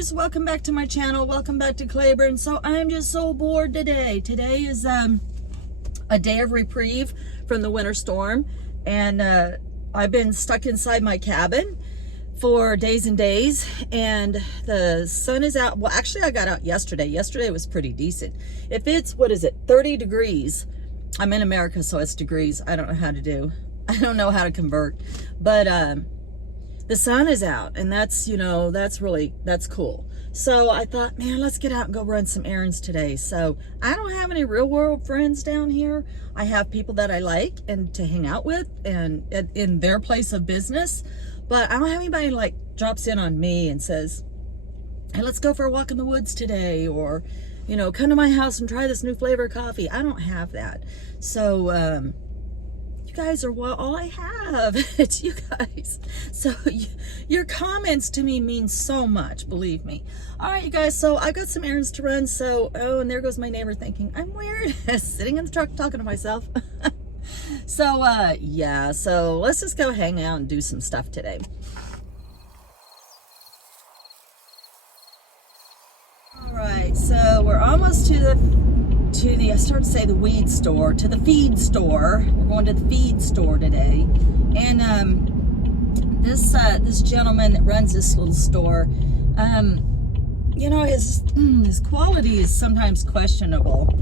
viewers, welcome back to my channel. Welcome back to Claiborne. So I'm just so bored today. Today is a day of reprieve from the winter storm, and I've been stuck inside my cabin for days and days, and the sun is out. Well, actually I got out yesterday. Yesterday was pretty decent. If it's, what is it, 30 degrees. I'm in America, so it's degrees. I don't know how to do. I don't know how to convert, but the sun is out, and that's, you know, that's cool. So I thought, man, let's get out and go run some errands today. So I don't have any real world friends down here. I have people that I like and to hang out with and in their place of business, but I don't have anybody like drops in on me and says, hey, let's go for a walk in the woods today, or, you know, come to my house and try this new flavor of coffee. I don't have that. So you guys are all I have. It's you guys. So your comments to me mean so much, believe me. All right, you guys, so I got some errands to run. So, oh, and there goes my neighbor thinking I'm weird, sitting in the truck talking to myself. So yeah, so let's just go hang out and do some stuff today. All right, so we're almost to the I started to say the weed store, to the feed store. We're going to the feed store today. And this gentleman that runs this little store, you know, his quality is sometimes questionable.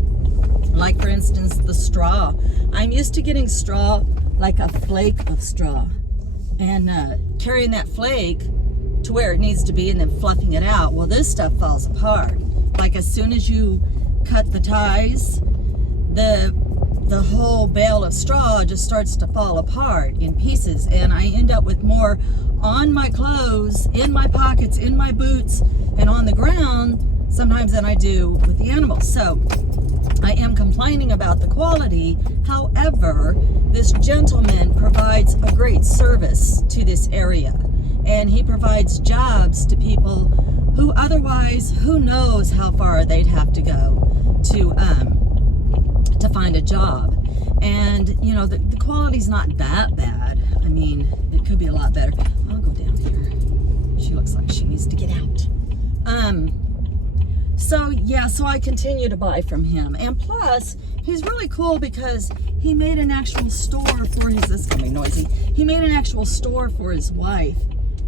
Like, for instance, the straw. I'm used to getting straw, like a flake of straw, and carrying that flake to where it needs to be and then fluffing it out. Well, this stuff falls apart. Like, as soon as you cut the ties, the whole bale of straw just starts to fall apart in pieces, and I end up with more on my clothes, in my pockets, in my boots, and on the ground sometimes than I do with the animals. So I am complaining about the quality. However, this gentleman provides a great service to this area, and he provides jobs to people who otherwise, who knows how far they'd have to go to find a job. And you know, the quality's not that bad. I mean, it could be a lot better. I'll go down here. She looks like she needs to get out. So yeah, so I continue to buy from him, and plus he's really cool because he made an actual store for his, this is gonna be noisy, he made an actual store for his wife,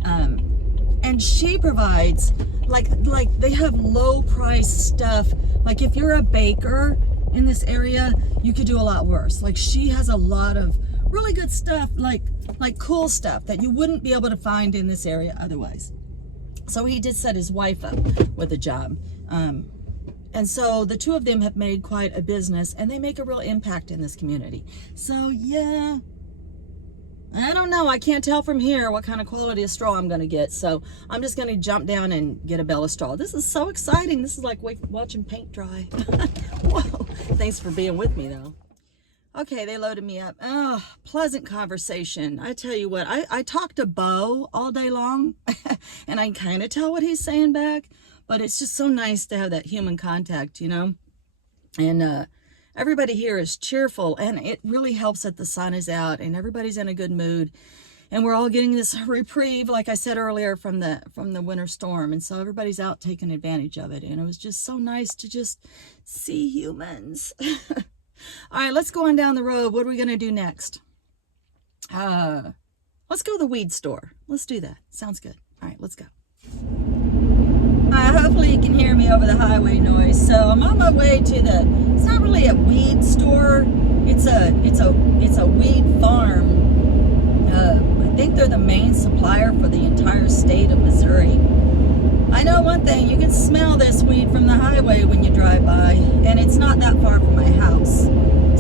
and she provides like they have low price stuff. Like, if you're a baker in this area, you could do a lot worse. Like, she has a lot of really good stuff, like cool stuff that you wouldn't be able to find in this area otherwise. So he did set his wife up with a job. And so the two of them have made quite a business, and they make a real impact in this community. So yeah, I don't know. I can't tell from here what kind of quality of straw I'm going to get. So I'm just going to jump down and get a bale of straw. This is so exciting. This is like watching paint dry. Whoa. Thanks for being with me, though. Okay, they loaded me up. Oh, pleasant conversation. I tell you what, I talk to Bo all day long, and I can kind of tell what he's saying back, but it's just so nice to have that human contact, you know? And everybody here is cheerful, and it really helps that the sun is out and everybody's in a good mood, and we're all getting this reprieve, like I said earlier, from the winter storm, and so everybody's out taking advantage of it, and it was just so nice to just see humans. All right, let's go on down the road. What are we going to do next? Let's go to the weed store. Let's do that. Sounds good. All right, let's go. Hopefully you can hear me over the highway noise. So I'm on my way to it's not really a weed store. It's a weed farm. I think they're the main supplier for the entire state of Missouri. I know one thing, you can smell this weed from the highway when you drive by, and it's not that far from my house.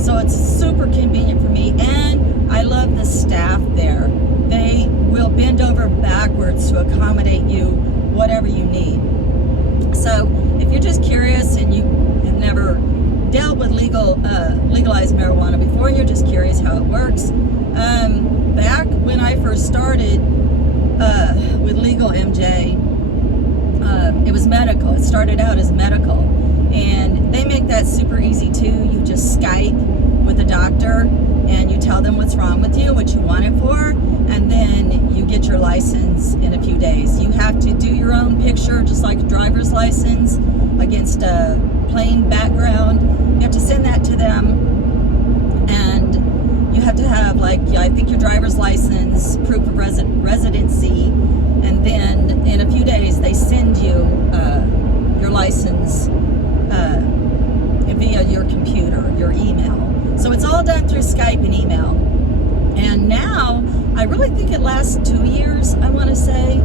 So it's super convenient for me, and I love the staff there. They will bend over backwards to accommodate you, whatever you need. So if you're just curious and you have never dealt with legalized marijuana before, and you're just curious how it works, back when I first started with legal MJ, it was medical. It started out as medical, and they make that super easy too. You just Skype with a doctor and you tell them what's wrong with you, what you want it for, and then you get your license in a few days. You have to do your own picture picture, just like a driver's license, against a plain background. You have to send that to them, and you have to have, like, I think your driver's license, proof of residency, and then in a few days they send you your license via your computer, your email. So it's all done through Skype and email. And now, I really think it lasts 2 years, I want to say.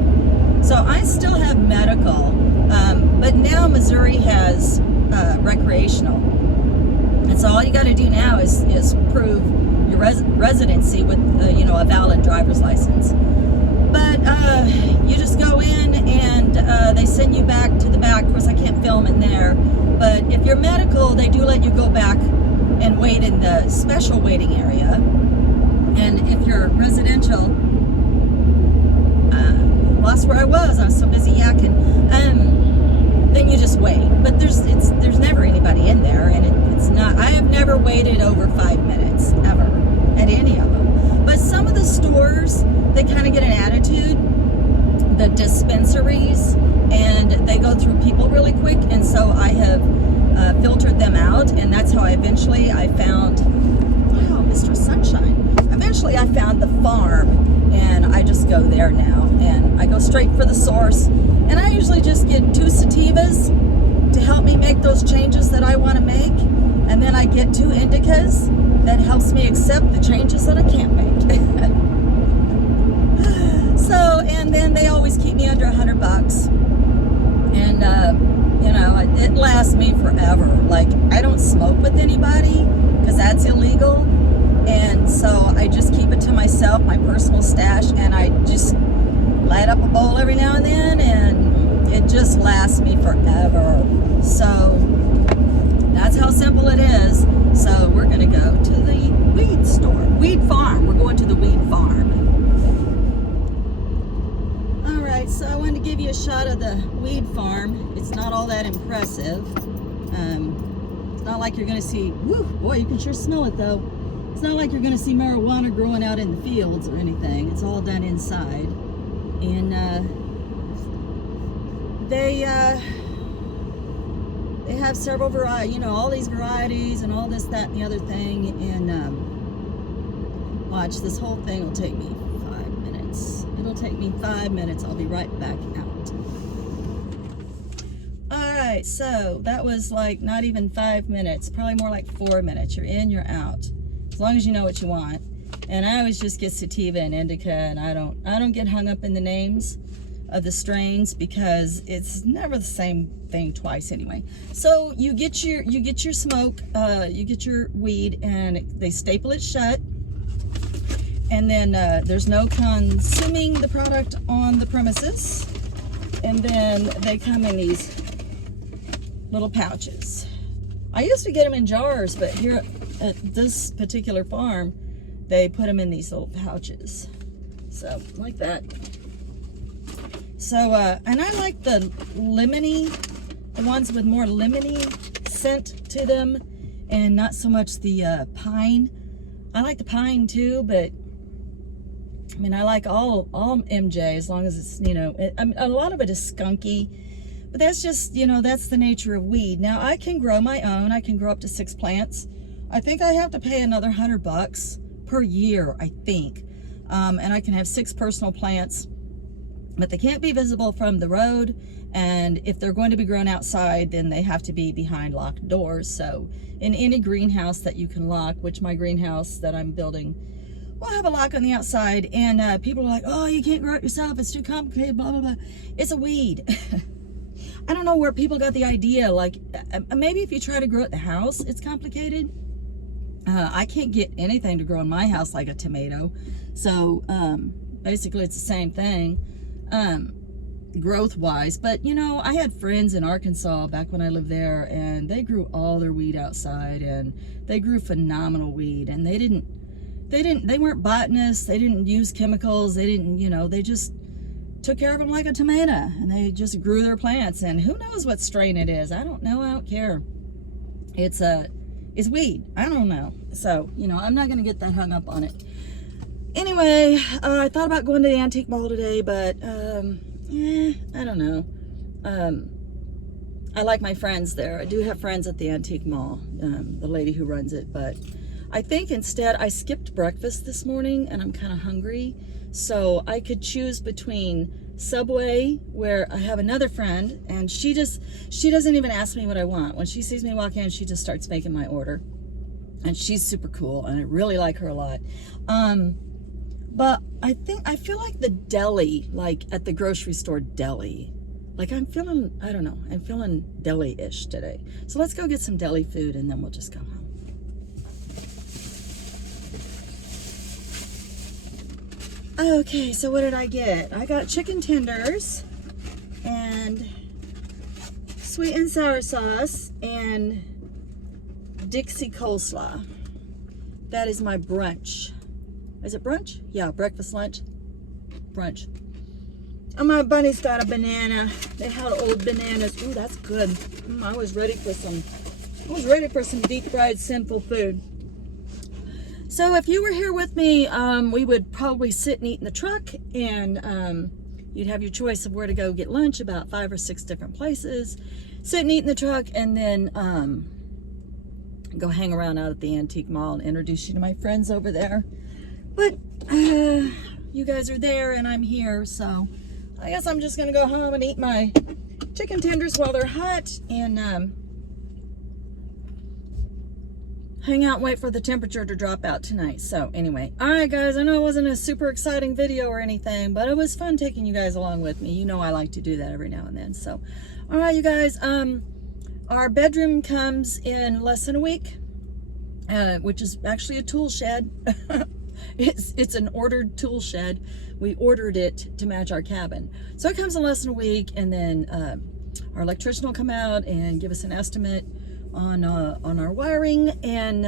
So I still have medical, but now Missouri has recreational. And so all you got to do now is prove your residency with, a valid driver's license. But you just go in and they send you back to the back. Of course, I can't film in there. But if you're medical, they do let you go back and wait in the special waiting area. And if you're residential, lost where I was so busy yakking, then you just wait. But there's never anybody in there, and it's not. I have never waited over 5 minutes ever at any of them. But some of the stores, they kind of get an attitude. The dispensaries, and they go through people really quick, and so I have filtered them out, and that's how I found, wow, Mr. Sunshine. Eventually I found the farm, and I just go there now, and I go straight for the source, and I usually just get 2 sativas to help me make those changes that I want to make, and then I get 2 indicas that helps me accept the changes that I can't make. So, and then they always keep me under $100, and it lasts me forever. Like, I don't smoke with anybody because that's illegal, and so I just keep it to myself, my personal stash, and I just light up a bowl every now and then, and it just lasts me forever. So that's how simple it is. So we're gonna go to the weed farm. We're going to the weed farm. So I wanted to give you a shot of the weed farm. It's not all that impressive. It's not like you're going to see, whoo, boy, you can sure smell it though. It's not like you're going to see marijuana growing out in the fields or anything. It's all done inside. And they have several varieties, all these varieties and all this, that, and the other thing. And watch, this whole thing will take me 5 minutes. It'll take me 5 minutes. I'll be right back out. All right, so that was like not even 5 minutes, probably more like 4 minutes. You're in, you're out, as long as you know what you want. And I always just get sativa and indica, and I don't get hung up in the names of the strains because it's never the same thing twice anyway. So you get your smoke, you get your weed, and they staple it shut. And then there's no consuming the product on the premises. And then they come in these little pouches. I used to get them in jars, but here at this particular farm, they put them in these little pouches. So, like that. So, and I like the lemony, the ones with more lemony scent to them, and not so much the pine. I like the pine too, but I mean, I like all MJ as long as it's, a lot of it is skunky, but that's just, that's the nature of weed. Now, I can grow my own. I can grow up to 6 plants. I think I have to pay another $100 per year, I think. And I can have 6 personal plants, but they can't be visible from the road. And if they're going to be grown outside, then they have to be behind locked doors. So in any greenhouse that you can lock, which my greenhouse that I'm building will have a lock on the outside, and people are like, oh, you can't grow it yourself, it's too complicated, blah, blah, blah. It's a weed. I don't know where people got the idea, like, maybe if you try to grow it in the house, it's complicated. I can't get anything to grow in my house like a tomato. So, basically it's the same thing, growth-wise. But, I had friends in Arkansas back when I lived there, and they grew all their weed outside, and they grew phenomenal weed, and they weren't botanists, they didn't use chemicals, they didn't, they just took care of them like a tomato, and they just grew their plants, and who knows what strain it is. I don't know, I don't care. It's weed, I don't know. So, I'm not going to get that hung up on it. Anyway, I thought about going to the antique mall today, but, I don't know. I like my friends there. I do have friends at the antique mall, the lady who runs it, but I think instead I skipped breakfast this morning and I'm kind of hungry. So I could choose between Subway, where I have another friend, and she doesn't even ask me what I want. When she sees me walk in, she just starts making my order. And she's super cool, and I really like her a lot. But I feel like the deli, like at the grocery store deli, like I'm feeling deli-ish today. So let's go get some deli food and then we'll just go home. Okay, so what did I get? I got chicken tenders and sweet and sour sauce and Dixie coleslaw. That is my brunch. Is it brunch? Yeah, breakfast, lunch, brunch. And my bunny's got a banana. They had old bananas. Ooh, that's good. I was ready for some deep fried sinful food. So if you were here with me, we would probably sit and eat in the truck, and you'd have your choice of where to go get lunch, about 5 or 6 different places. Sit and eat in the truck, and then go hang around out at the antique mall and introduce you to my friends over there. But you guys are there and I'm here, so I guess I'm just gonna go home and eat my chicken tenders while they're hot and hang out and wait for the temperature to drop out tonight. So anyway, all right guys, I know it wasn't a super exciting video or anything, but it was fun taking you guys along with me. You know I like to do that every now and then. So all right, you guys, our bedroom comes in less than a week, which is actually a tool shed. It's an ordered tool shed. We ordered it to match our cabin. So it comes in less than a week, and then our electrician will come out and give us an estimate on our wiring, and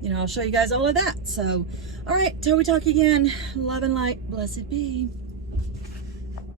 you know, I'll show you guys all of that. So all right, till we talk again, love and light, blessed be.